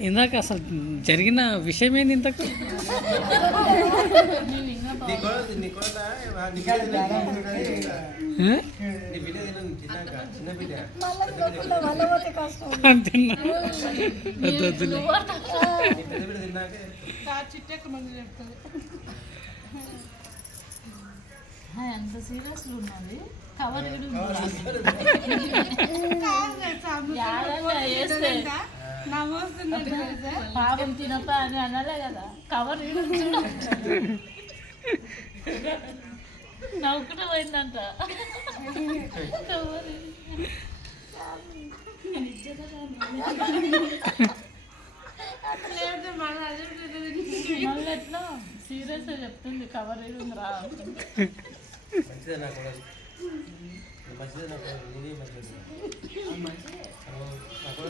ఇందాక అసలు జరిగిన విషయం ఏంది ఇంతకు కూడా కూడా ఎంత సీరియస్ ఉన్నది కవర్ వేస్తే పాపం తినపా అని అనలే కదా. కవర్ నవ్వుకుంటూ పోయిందంట. కవర్ మళ్ళీ ఎట్లా? సీరియస్ చెప్తుంది కవర్ రా మంచిదే నాకు మంచిదే నాకు మంచిది నాకు కూడా మళ్ళీ కూడా మీరు చెప్తే మా మాట